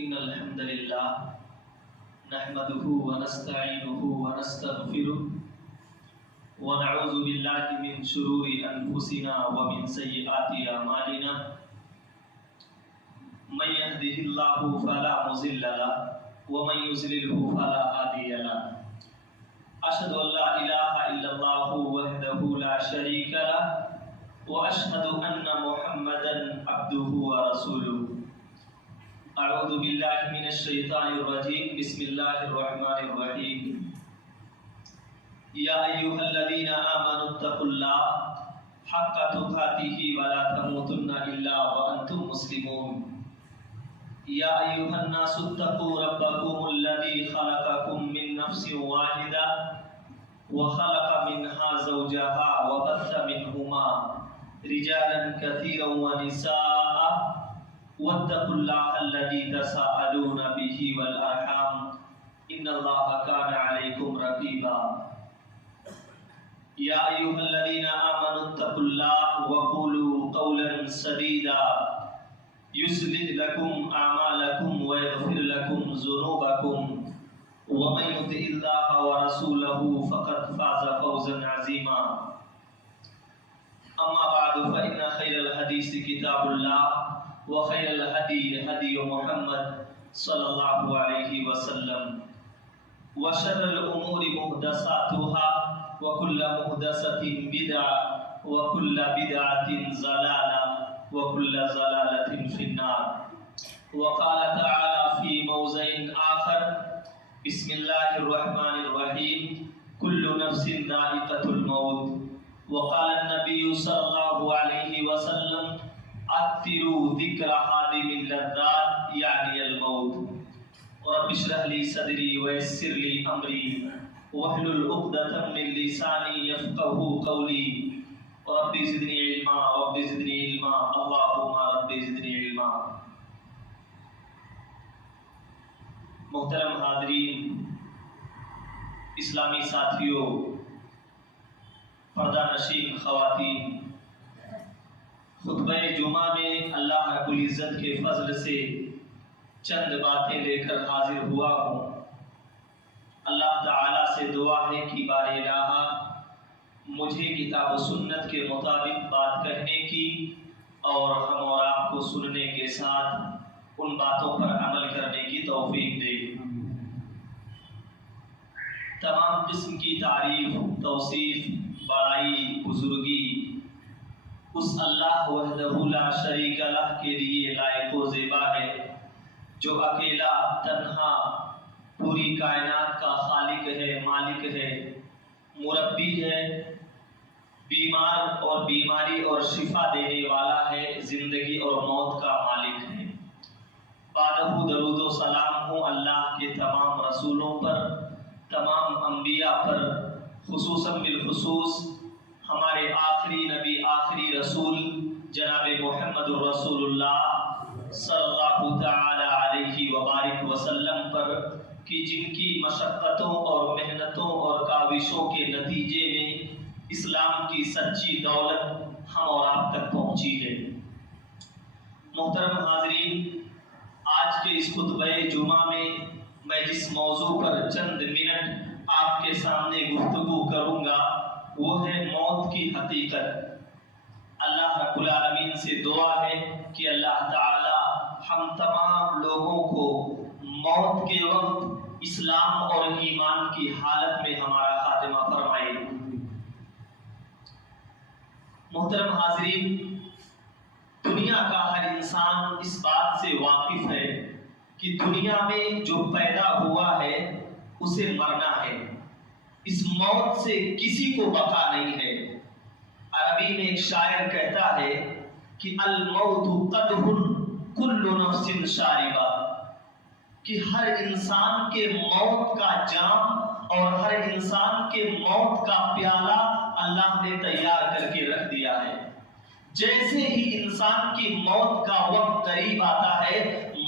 إن الحمد لله نحمده ونستعينه ونستغفره ونعوذ بالله من شرور أنفسنا ومن سيئات أعمالنا من يهده الله فلا مضل له ومن يضلل فلا هادي له أشهد أن لا إله إلا الله وحده لا شريك له وأشهد أن محمدا عبده ورسوله أعوذ بالله من الشيطان الرجيم بسم الله الرحمن الرحيم يا أيها الذين آمنوا اتقوا الله حق تقاته ولا تموتن إلا وأنتم مسلمون يا أيها الناس اتقوا ربكم الذي خلقكم من نفس واحدة وخلق منها زوجها وبث منهما رجالا كثيرا ونساء واتقوا الله الذي تساءلون به والأرحام إن الله كان عليكم رقيبا يا أيها الذين آمنوا اتقوا الله وقولوا قولا سديدا يصلح لكم أعمالكم ويغفر لكم ذنوبكم ومن يطع الله ورسوله فقد فاز فوزا عظيما أما بعد فإن خير الحديث كتاب الله وخير الهدي هدي محمد صلى الله عليه وسلم وشر الأمور محدثاتها وكل محدثة بدعة وكل بدعة ضلالة وكل ضلالة في النار وقال تعالى في موضع آخر بسم الله الرحمن الرحيم كل نفس ذائقة الموت وقال النبي صلى الله عليه وسلم أكثروا ذكر هادم اللذات يعني الموت رب اشرح لي صدري ويسر لي أمري واحلل عقدة من لساني يفقهوا قولي رب زدني علما رب زدني علما اللهم رب زدنی علما۔ محترم حاضرین، اسلامی ساتھیوں، پردہ نشین خواتین، خطبہ جمعہ میں اللہ رب العزت کے فضل سے چند باتیں لے کر حاضر ہوا ہوں۔ اللہ تعالیٰ سے دعا ہے کہ بار الہ مجھے کتاب و سنت کے مطابق بات کہنے کی اور ہم اور آپ کو سننے کے ساتھ ان باتوں پر عمل کرنے کی توفیق دے۔ تمام قسم کی تعریف، توصیف، بڑائی، بزرگی اس اللہ وحدہ لا شریک لہ کے لیے لائق و زیبا ہے، جو اکیلا تنہا پوری کائنات کا خالق ہے، مالک ہے، مربی ہے، بیمار اور بیماری اور شفا دینے والا ہے، زندگی اور موت کا مالک ہے۔ بعدہ درود و سلام ہو اللہ کے تمام رسولوں پر، تمام انبیاء پر، خصوصاً بالخصوص ہمارے آخری نبی، آخری رسول جناب محمد الرسول اللہ صلی اللہ تعالی علیہ وبارک وسلم پر، کہ جن کی مشقتوں اور محنتوں اور کاوشوں کے نتیجے میں اسلام کی سچی دولت ہم اور آپ تک پہنچی ہے۔ محترم حاضرین، آج کے اس خطبہ جمعہ میں جس موضوع پر چند منٹ آپ کے سامنے گفتگو کروں گا وہ ہے موت کی حقیقت۔ اللہ رب العالمین سے دعا ہے کہ اللہ تعالی ہم تمام لوگوں کو موت کے وقت اسلام اور ایمان کی حالت میں ہمارا خاتمہ فرمائے۔ محترم حاضرین، دنیا کا ہر انسان اس بات سے واقف ہے کہ دنیا میں جو پیدا ہوا ہے اسے مرنا ہے، اس موت سے کسی کو بقا نہیں ہے۔ عربی میں ایک شاعر کہتا ہے کہ الموت قدح کل نفس شاربہ، کہ ہر انسان کے موت کا جام اور ہر انسان کے موت کا پیالہ اللہ نے تیار کر کے رکھ دیا ہے۔ جیسے ہی انسان کی موت کا وقت قریب آتا ہے،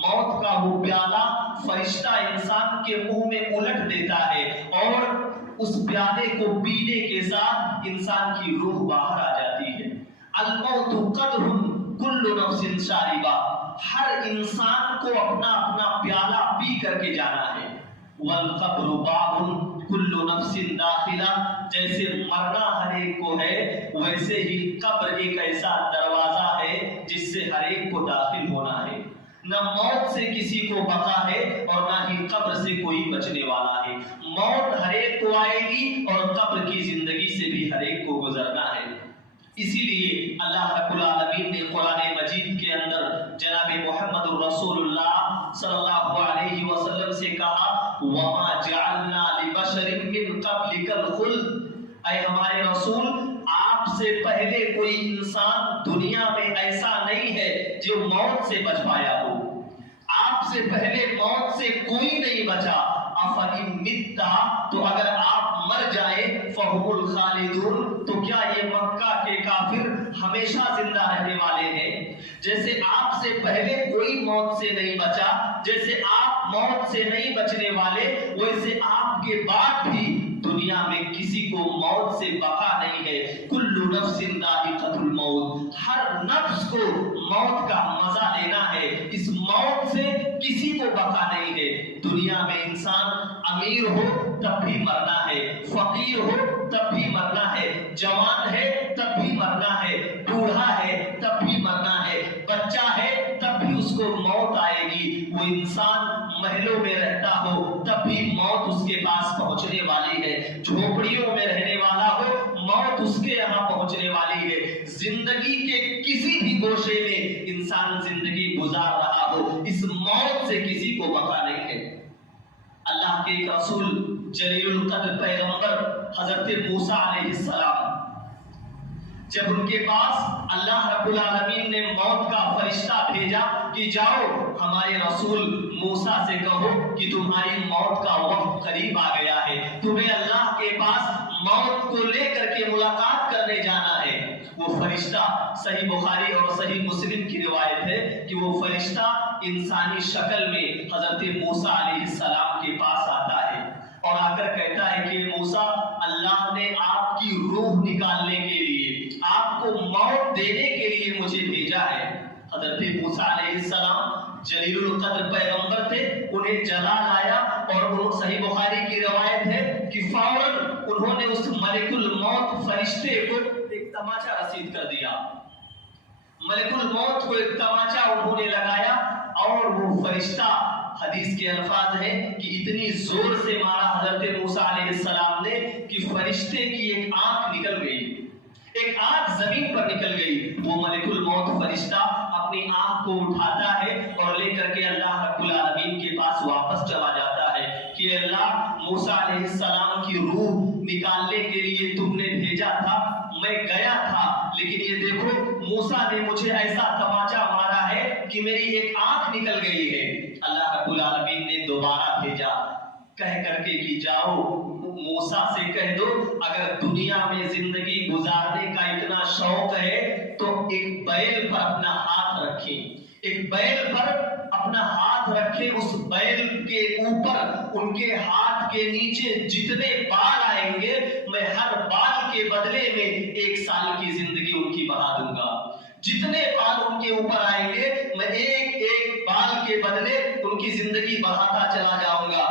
موت کا وہ پیالہ فرشتہ انسان کے منہ میں الٹ دیتا ہے اور اس پیالے کو پینے کے ساتھ انسان کی روح باہر آ جاتی ہے۔ الموت قدح کل نفس شاربہ، ہر انسان کو اپنا اپنا پیالہ پی کر کے جانا ہے۔ والقبر باب کل نفس داخلہ، جیسے مرنا ہر ایک کو ہے ویسے ہی قبر ایک ایسا دروازہ ہے جس سے ہر ایک کو داخل ہونا ہے۔ نہ موت سے کسی کو بقا ہے اور نہ ہی قبر سے کوئی بچنے والا ہے۔ موت ہر ایک کو آئے گی اور قبر کی زندگی سے بھی ہر ایک کو گزرنا ہے۔ اسی لیے اللہ رب العالمین نے قرآن مجید کے اندر جناب محمد رسول اللہ صلی اللہ علیہ وسلم سے کہا وَمَا جَعَلْنَا لِبَشَرٍ مِّن قَبْلِكَ الْخُلْدَ، اے ہمارے رسول آپ سے پہلے کوئی انسان دنیا میں ایسا نہیں ہے جو موت سے بچ پایا ہو۔ آپ سے پہلے موت سے کوئی نہیں بچا۔ أَفَإِن مِتَّ، تو اگر آپ مر جائیں فَهُمُ الْخَالِدُونَ، تو کیا یہ مکہ کے کافر ہمیشہ زندہ رہنے والے ہیں؟ جیسے آپ سے پہلے کوئی موت سے نہیں بچا، جیسے آپ موت سے نہیں بچنے والے، ویسے آپ کے بعد بھی دنیا میں کسی کو موت سے بقا نہیں ہے۔ کل نفس ذائقۃ الموت، ہر نفس کو موت کا مزہ لینا ہے۔ اس موت سے کسی کو بقا نہیں ہے۔ دنیا میں انسان امیر ہو تب بھی مرنا ہے، فقیر ہو تب بھی مرنا ہے، جوان ہے تب بھی مرنا ہے، بوڑھا ہے تب بھی مرنا ہے، بچہ ہے تب بھی اس کو موت آئے گی۔ وہ انسان محلوں میں رہتا ہو تب بھی موت اس کے پاس پہنچنے والی ہے، جھوپڑیوں میں رہنے والا ہو موت اس کے یہاں پہنچنے والی ہے۔ زندگی کے کسی بھی گوشے میں انسان زندگی گزار رہا ہو، اس موت سے کسی کو بقا نہیں ہے۔ اللہ کے ایک رسول جلیل القدر پیغمبر حضرت موسیٰ علیہ السلام، جب ان کے پاس اللہ رب العالمین نے موت کا فرشتہ بھیجا کہ جاؤ ہمارے رسول موسیٰ سے کہو کہ تمہاری موت کا وقت قریب آ گیا ہے، تمہیں اللہ کے پاس موت کو لے کر کے ملاقات کرنے جانا ہے۔ وہ فرشتہ، صحیح بخاری اور صحیح مسلم کی روایت ہے کہ وہ فرشتہ انسانی شکل میں حضرت موسیٰ علیہ السلام کے پاس آتا ہے اور آ کر کہتا ہے کہ موسیٰ، اللہ نے آپ کی روح نکالنے کے لیے، آپ کو موت دینے کے لیے مجھے بھیجا ہے۔ حضرت موسیٰ علیہ السلام جلیل القدر پیغمبر تھے، انہیں جلال آیا اور وہ صحیح بخاری کی روایت ہے کہ فوراً انہوں نے اس ملک الموت فرشتے کو ایک تماچا رسید کر دیا۔ ملک الموت کو ایک تماچا انہوں نے لگایا اور وہ فرشتہ، حدیث کے الفاظ ہیں کہ اتنی زور سے مارا حضرت موسیٰ علیہ السلام نے کہ فرشتے کی ایک آنکھ نکل گئی، ایک آنکھ زمین پر نکل گئی۔ وہ ملک الموت فرشتہ اپنی آنکھ کو اٹھاتا ہے اور لے کر کے اللہ رب العالمین کے پاس واپس چلا جاتا ہے کہ اللہ، موسیٰ علیہ السلام کی روح نکالنے کے لیے تم نے بھیجا تھا، میں گیا تھا، لیکن یہ دیکھو موسیٰ نے مجھے ایسا تماچا مارا ہے کہ میری ایک آنکھ نکل گئی ہے۔ اللہ رب العالمین نے دوبارہ بھیجا کہہ کر کے کہ جاؤ موسیٰ سے کہہ دو اگر دنیا میں زندگی گزارنے کا اتنا شوق ہے تو ایک بیل پر اپنا ہاتھ رکھیں، ایک بیل پر اپنا ہاتھ رکھیں، اس بیل کے اوپر ان کے ہاتھ کے نیچے جتنے بال آئیں گے میں ہر بال کے بدلے میں 1 سال کی زندگی ان کی بڑھا دوں گا۔ جتنے بال ان کے اوپر آئیں گے میں ایک ایک بال کے بدلے ان کی زندگی بڑھاتا چلا جاؤں گا۔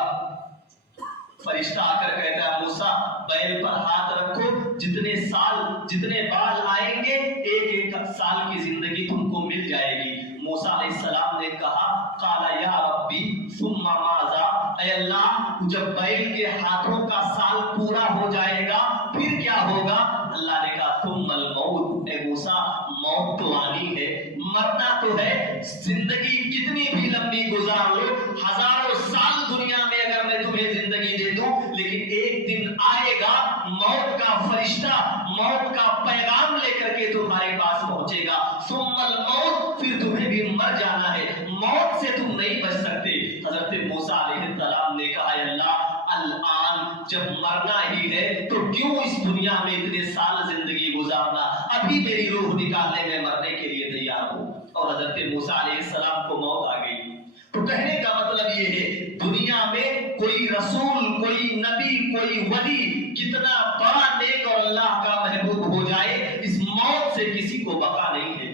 فرشتہ آ کر کہتا ہے موسیٰ بیل پر ہاتھ رکھو، جتنے بال آئیں گے 1 سال کی زندگی تم کو مل جائے گی۔ موسیٰ علیہ السلام نے کہا قال یا ربی ثم ماذا، اے اللہ جب بیل کے ہاتھوں کا سال پورا ہو جائے گا پھر کیا ہوگا؟ اللہ نے کہا ثم الموت، اے موسیٰ موت تو آنی ہے، مرنا تو ہے، زندگی کتنی بھی لمبی گزار لو، ہزاروں سال دنیا میں اگر میں تمہیں زندگی دے دوں، لیکن ایک دن آئے گا موت کا فرشتہ موت کا پیغام لے کر کے تمہارے پاس پہنچے گا۔ ثم الموت، پھر تمہیں بھی مر جانا ہے، موت سے تم نہیں بچ سکتے۔ حضرت موسیٰ علیہ السلام نے کہا اے اللہ الآن جب مرنا ہی ہے تو کیوں اس دنیا میں اتنے سال زندگی گزارنا، ابھی میری روح نکالنے میں مرنے کے لیے تیار ہوں۔ اور حضرت موسیٰ علیہ السلام کو موت آ گئی۔ تو کہنے کا مطلب یہ ہے دنیا میں کوئی رسول، کوئی نبی، کوئی ولی کتنا بڑا نیک اور اللہ کا محبوب ہو جائے، اس موت سے کسی کو بقا نہیں ہے،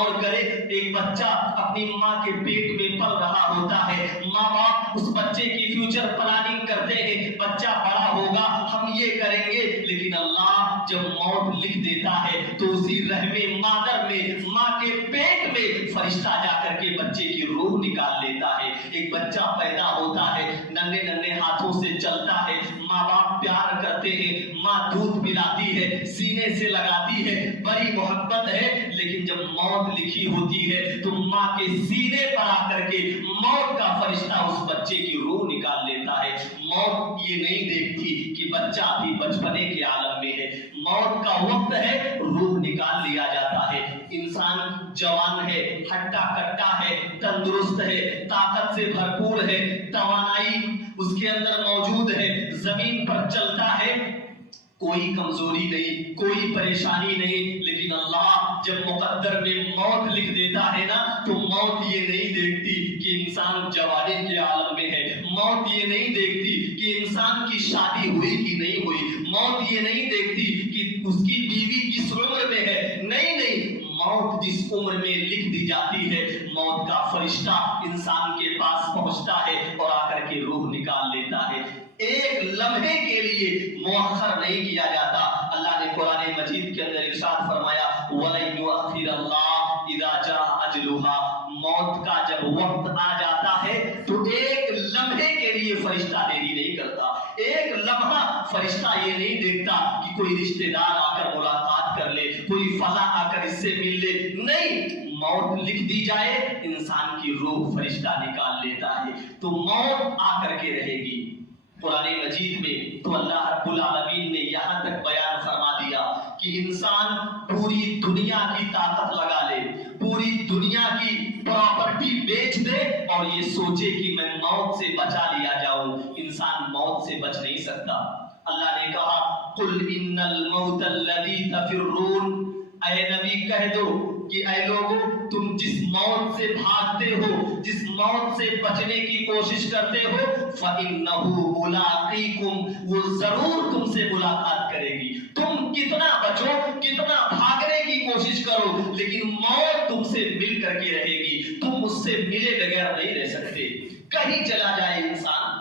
غور کرے, ایک بچہ اپنی ماں کے پیٹ میں پل رہا ہوتا ہے, ماں باپ اس بچے کی فیوچر پلاننگ کرتے ہیں, بچہ بڑا ہوگا ہم یہ کریں گے, لیکن اللہ جب موت لکھ دیتا ہے تو اسی رحم مادر میں, ماں کے پیٹ میں فرشتہ جا کر کے بچے کی روح نکال لیتا ہے. ایک بچہ پیدا ہوتا ہے, ننھے ننھے ہاتھوں سے چلتا ہے, ماں باپ پیار کرتے ہیں, ماں دودھ پلاتی ہے, سینے سے لگاتی ہے, بڑی محبت ہے, لیکن جب موت لکھی ہوتی ہے تو ماں کے سینے پر آ کر کے موت کا فرشتہ اس بچے کی روح نکال لیتا ہے. موت یہ نہیں دیکھتی کہ بچہ ابھی بچپنے کے عالم میں ہے, موت کا وقت ہے, روح نکال لیا جاتا ہے. انسان جوان ہے, ہٹا کٹا ہے, تندرست ہے, طاقت سے بھرپور ہے, توانائی اس کے اندر موجود ہے, زمین پر چلتا ہے, کوئی کمزوری نہیں, کوئی پریشانی نہیں, لیکن اللہ جب مقدر میں موت لکھ دیتا ہے نا تو موت یہ نہیں دیکھتی کہ انسان جوانی کے عالم میں ہے, موت یہ نہیں دیکھتی کہ انسان کی شادی ہوئی کہ نہیں ہوئی, موت یہ نہیں دیکھتی کہ اس کی بیوی کس عمر میں ہے, نہیں نہیں, موت جس عمر میں لکھ دی جاتی ہے موت کا فرشتہ انسان کے پاس پہنچتا ہے اور آ کر کے روح نکال لیتا ہے. ایک لمحے کے لیے مؤخر نہیں کیا جاتا. اللہ نے قرآن مجید کے اندر ارشاد فرمایا وَلَن يُؤَخِّرَ اللَّهُ إِذَا جَاءَ أَجْلُهَا, موت کا جب وقت آ جاتا ہے تو ایک لمحے کے لیے فرشتہ دیری نہیں کرتا. ایک لمحہ فرشتہ یہ نہیں دیکھتا کہ کوئی رشتہ دار آ کر ملاقات کر لے, کوئی فلاں آ کر اس سے مل لے, نہیں, موت لکھ دی جائے انسان کی روح فرشتہ نکال لیتا ہے تو موت آ کر کے رہے گی. قرآن مجید میں تو اللہ رب العالمین نے یہاں تک بیان فرما دیا کہ انسان پوری دنیا کی طاقت لگا لے, پوری دنیا کی پراپرٹی بیچ دے اور یہ سوچے کہ میں موت سے بچا لیا جاؤں, انسان موت سے بچ نہیں سکتا. اللہ نے کہا قُلْ إِنَّ الْمَوْتَ الَّذِي تَفِرُّونَ, اے نبی کہہ دو کہ اے لوگو تم جس موت سے بھاگتے ہو, جس موت سے بچنے کی کوشش کرتے ہو, فَإِنَّهُ مُلَاقِيكُمْ, وہ ضرور تم سے ملاقات کرے گی. تم کتنا بچو, کتنا بھاگنے کی کوشش کرو, لیکن موت تم سے مل کر کے رہے گی. تم اس سے ملے بغیر نہیں رہ سکتے. کہیں چلا جائے انسان,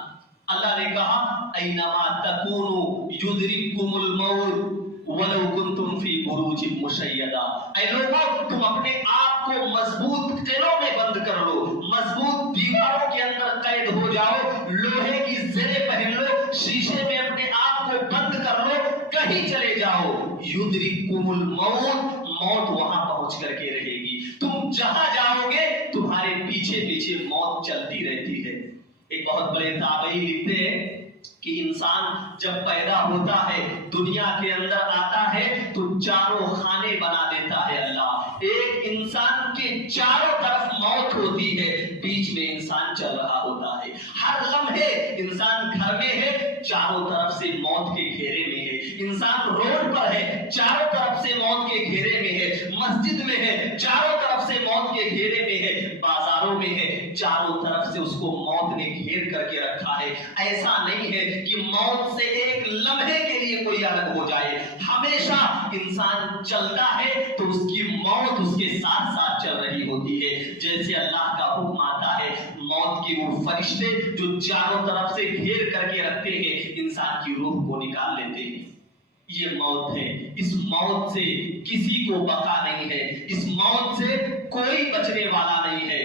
اللہ نے کہا اَيْنَمَا تَكُونُوا يُدْرِكْكُمُ الْمَوْتُ وَلَوْ كُنْتُمْ فِي بُرُوجٍ مُشَيَّدَةٍ. اے لوگو تم اپنے آپ کو مضبوط قلعوں میں بند کر لو, مضبوط دیواروں کے اندر قید ہو جاؤ, لوہے کی زریں پہن لو, شیشے میں اپنے آپ کو بند کر لو, کہیں چلے جاؤ, یدرککم الموت, موت وہاں پہنچ کر کے رہے گی. تم جہاں جاؤ گے تمہارے پیچھے پیچھے موت چلتی رہتی ہے. ایک بہت بڑے تابعی لکھتے ہیں کہ انسان جب پیدا ہوتا ہے دنیا کے اندر آتا ہے تو چاروں خانے بنا دیتا ہے اللہ. ایک انسان کے چاروں طرف موت ہوتی ہے, بیچ میں انسان چل رہا ہوتا ہے. ہر لمحے انسان گھر میں ہے, چاروں طرف سے موت کے گھیرے میں ہے. انسان روڈ پر ہے, چاروں طرف سے موت کے گھیرے میں ہے. مسجد میں ہے, چاروں طرف سے موت کے گھیرے میں ہے. بازاروں میں ہے, چاروں طرف سے اس کو موت نے گھیر کر کے رکھا ہے. ایسا نہیں ہے کہ موت سے ایک لمحے کے لیے کوئی الگ ہو جائے. ہمیشہ انسان چلتا ہے تو اس کی موت اس کے ساتھ ساتھ چل رہی ہوتی ہے. جیسے اللہ کا حکم آتا ہے, موت کے وہ فرشتے جو چاروں طرف سے گھیر کر کے رکھتے ہیں انسان کی روح کو نکال لیتے ہیں. یہ موت ہے. اس موت سے کسی کو بقا نہیں ہے, اس موت سے کوئی بچنے والا نہیں ہے.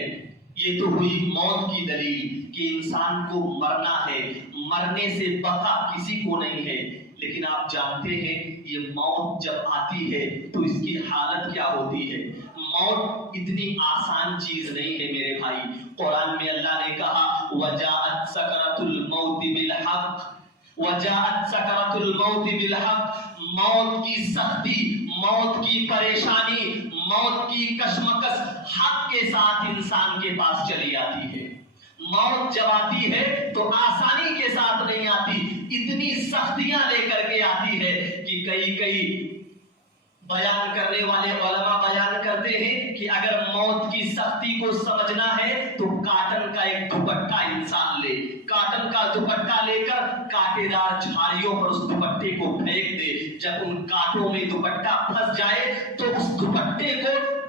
یہ تو ہوئی موت کی دلیل کہ انسان کو مرنا ہے, مرنے سے بقا کسی کو نہیں ہے. لیکن آپ جانتے ہیں یہ موت جب آتی ہے تو اس کی حالت کیا ہوتی ہے. موت اتنی آسان چیز نہیں ہے میرے بھائی. قرآن میں اللہ نے کہا وَجَاءَتْ سَكْرَةُ الْمَوْتِ بِالْحَقِّ, وَجَاءَتْ سَكْرَةُ الْمَوْتِ بِالْحَقِّ, موت کی سختی, موت کی پریشانی, موت کی کشمکش حق کے ساتھ انسان کے پاس چلی آتی ہے. موت جب آتی ہے تو آسانی کے ساتھ نہیں آتی, اتنی سختیاں لے کر کے آتی ہے کہ کئی بیان کرنے والے علماء بیان کرتے ہیں کہ اگر موت کی سختی کو سمجھنا ہے تو کاٹن کا ایک دوپٹہ انسان لے, کاٹن کا دوپٹہ لے کر کانٹے دار جھاڑیوں پر اس دوپٹے کو پھینک دے. جب ان کانٹوں میں دوپٹہ پھنس جائے تو اس دوپٹے کو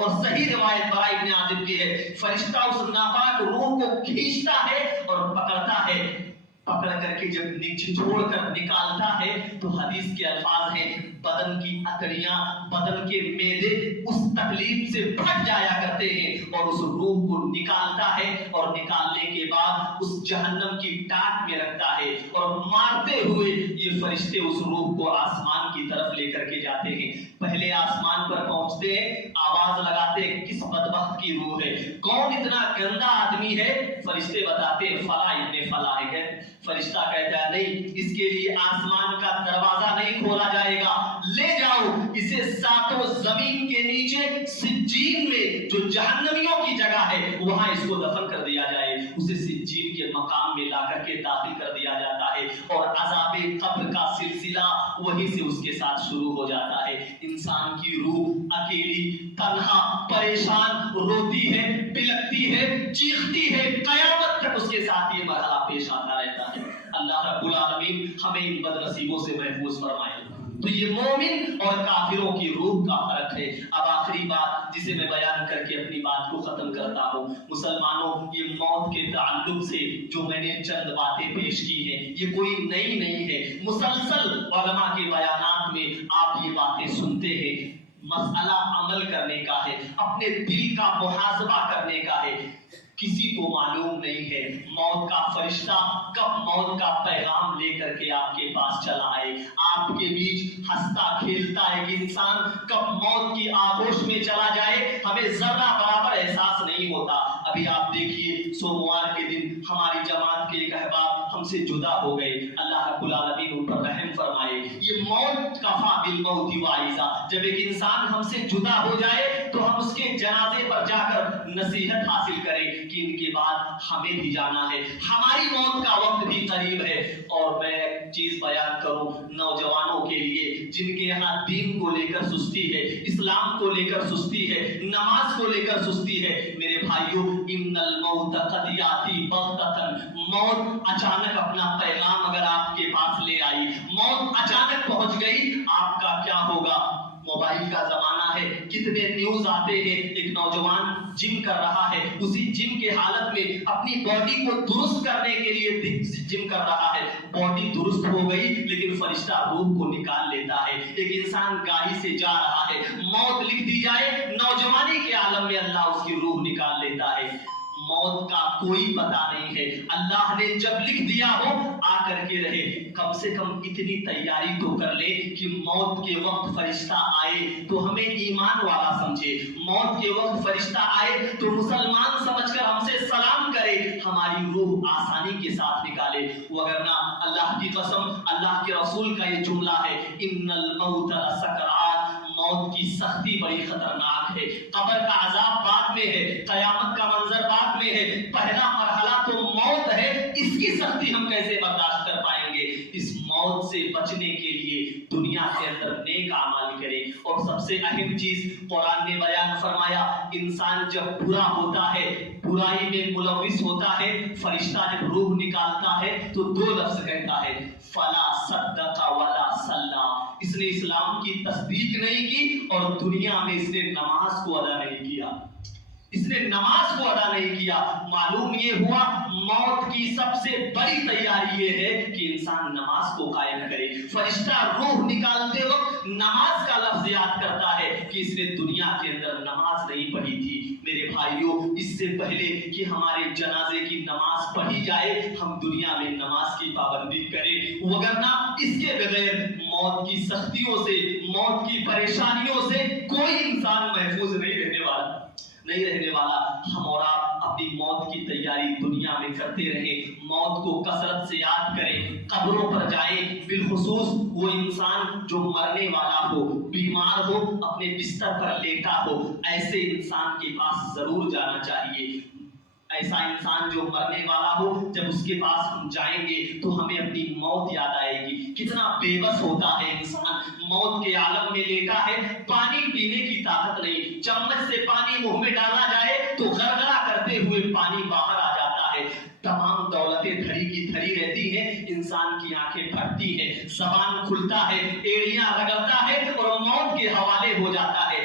اور صحیح روایت براء ابن عازب کی ہے، فرشتہ اس ناپاک روح کو کھینچتا ہے اور پکڑتا ہے، پکڑ کر کے جب نچوڑ کر نکالتا ہے تو حدیث کے الفاظ ہیں بدن کی اکڑیاں، بدن کے معدے اس تکلیف سے پھٹ جایا کرتے ہیں اور اس روح کو نکالتا ہے، اور نکالنے کے بعد اس جہنم کی ٹاٹ میں رکھتا ہے اور مارتے ہوئے یہ فرشتے اس روح کو آسمان کی طرف لے کر کے جاتے ہیں۔ پہلے آسمان پر پہنچتے ہیں، آواز لگاتے ہیں کس بدبخت کی روح ہے، کون اتنا گندا آدمی ہے، فرشتے بتاتے ہیں فلاں ابن فلاں ہے۔ فرشتہ کہتا ہے نہیں، اس کے لیے آسمان کا دروازہ نہیں کھولا جائے گا، لے جاؤ اسے ساتوں زمین کے نیچے سجین میں جو جہنمیوں کی جگہ ہے وہاں اس کو دفن کر دیا جائے، اسے سجین کے مقام میں لا کر کے داخل کر دیا جاتا ہے اور عذاب قبر کا سلسلہ وہیں سے اس کے ساتھ شروع ہو جاتا ہے۔ انسان کی روح اکیلی، تنہا، پریشان روتی ہے، بلکتی ہے، چیختی ہے، قیامت تک اس کے ساتھ یہ مرحلہ پیش آتا رہتا ہے۔ اللہ رب العالمین ہمیں ان بد نصیبوں سے محفوظ فرمائے۔ تو یہ مومن اور کافروں کی روح کا فرق ہے۔ اب آخری بات جسے میں بیان کر کے اپنی بات کو ختم کرتا ہوں، مسلمانوں یہ موت کے تعلق سے جو میں نے چند باتیں پیش کی ہیں یہ کوئی نئی نہیں ہے، مسلسل علماء کے بیانات میں آپ یہ باتیں سنتے ہیں۔ مسئلہ عمل کرنے کا ہے، اپنے دل کا محاسبہ کرنے کا ہے۔ کسی کو معلوم نہیں ہے موت کا فرشتہ کب موت کا پیغام لے کر کے آپ کے پاس چلا آئے، آپ کے بیچ ہنستا کھیلتا ایک انسان کب موت کی آغوش میں چلا جائے ہمیں ذرہ برابر احساس نہیں ہوتا۔ ابھی آپ دیکھیے سوموار کے دن ہماری جماعت کے ایک احباب ہم سے جدا ہو گئے، اللہ رب العالمین ان پر رحم فرمائے۔ یہ موت کفا بالموت واعظا، جب ایک انسان ہم سے جدا ہو جائے تو ہم اس کے جنازے پر جا کر نصیحت حاصل کریں کہ ان کے بعد ہمیں بھی جانا ہے، ہماری موت کا وقت بھی قریب ہے۔ اور میں ایک چیز بیان کروں نوجوانوں کے لیے جن کے یہاں دین کو لے کر سستی ہے، اسلام کو لے کر سستی ہے، نماز کو لے کر سستی ہے، میرے بھائیوں ان الموت قد یاتی بغتۃ، موت اچانک اپنا پیغام اگر آپ کے پاس لے آئی، موت اچانک پہنچ گئی، آپ کا کیا ہوگا؟ موبائل کا زمانہ ہے، کتنے نیوز آتے ہیں، ایک نوجوان جم کر رہا ہے، اسی جم کے حالت میں اپنی باڈی کو درست کرنے کے لیے جم کر رہا ہے، باڈی درست ہو گئی لیکن فرشتہ روح کو نکال لیتا ہے۔ ایک انسان گاڑی سے جا رہا ہے، موت لکھ دی جائے، نوجوانی کے عالم میں اللہ اس کی روح نکال لیتا ہے۔ موت کا کوئی پتہ نہیں ہے، اللہ نے جب لکھ دیا ہو آ کر کے رہے، کم سے کم اتنی تیاری تو کر لے کہ موت کے وقت فرشتہ آئے تو ہمیں ایمان والا سمجھے، موت کے وقت فرشتہ آئے تو مسلمان سمجھ کر ہم سے سلام کرے، ہماری روح آسانی کے ساتھ نکالے، وگرنہ اللہ کی قسم اللہ کے رسول کا یہ جملہ ہے ان الموت لسکرات، موت کی سختی بڑی خطرناک ہے، قبر کا عذاب بعد میں ہے، قیامت کا منظر بعد میں ہے، پہلا مرحلہ تو موت ہے، اس کی سختی ہم کیسے برداشت کر پائیں گے؟ اس موت سے بچنے کے لیے دنیا کے اندر نیک اعمال کریں۔ اور سب سے اہم چیز قرآن نے بیان فرمایا، انسان جب برا ہوتا ہے، برائی میں ملوث ہوتا ہے، فرشتہ جب روح نکالتا ہے تو دو لفظ کہتا ہے فلا صدق ولا صلی، اس نے اسلام کی تصدیق نہیں کی اور دنیا میں اس نے نماز کو ادا نہیں کیا، اس نے نماز کو ادا نہیں کیا۔ معلوم یہ ہوا موت کی سب سے بڑی تیاری یہ ہے کہ انسان نماز کو قائم کرے۔ فرشتہ روح نکالتے وقت نماز کا لفظ یاد کرتا ہے کہ اس نے دنیا کے اندر نماز نہیں پڑھی تھی۔ میرے بھائیوں اس سے پہلے کہ ہمارے جنازے کی نماز پڑھی جائے ہم دنیا میں نماز کی پابندی کریں، وگرنہ اس کے بغیر موت کی سختیوں سے، موت کی پریشانیوں سے کوئی انسان محفوظ نہیں رہنے والا۔ ہم اور آپ اپنی موت کی تیاری دنیا میں کرتے رہیں، موت کو کثرت سے یاد کریں، قبروں پر جائیں، بالخصوص وہ انسان جو مرنے والا ہو، بیمار ہو، اپنے بستر پر لیٹا ہو، ایسے انسان کے پاس ضرور جانا چاہیے۔ ایسا انسان جو مرنے والا ہو، جب اس کے پاس ہم جائیں گے تو ہمیں اپنی موت یاد آئے گی۔ کتنا بے بس ہوتا ہے انسان، موت کے عالم میں لیٹا ہے، پانی پینے کی طاقت نہیں، چمچ سے پانی منہ میں ڈالا جائے تو غرغرہ کرتے ہوئے پانی باہر آ جاتا ہے، تمام دولتیں دھری کی دھری رہتی ہیں، انسان کی آنکھیں پھٹتی ہیں، زبان کھلتا ہے، ایڑیاں رگڑتا ہے اور موت کے حوالے ہو جاتا ہے۔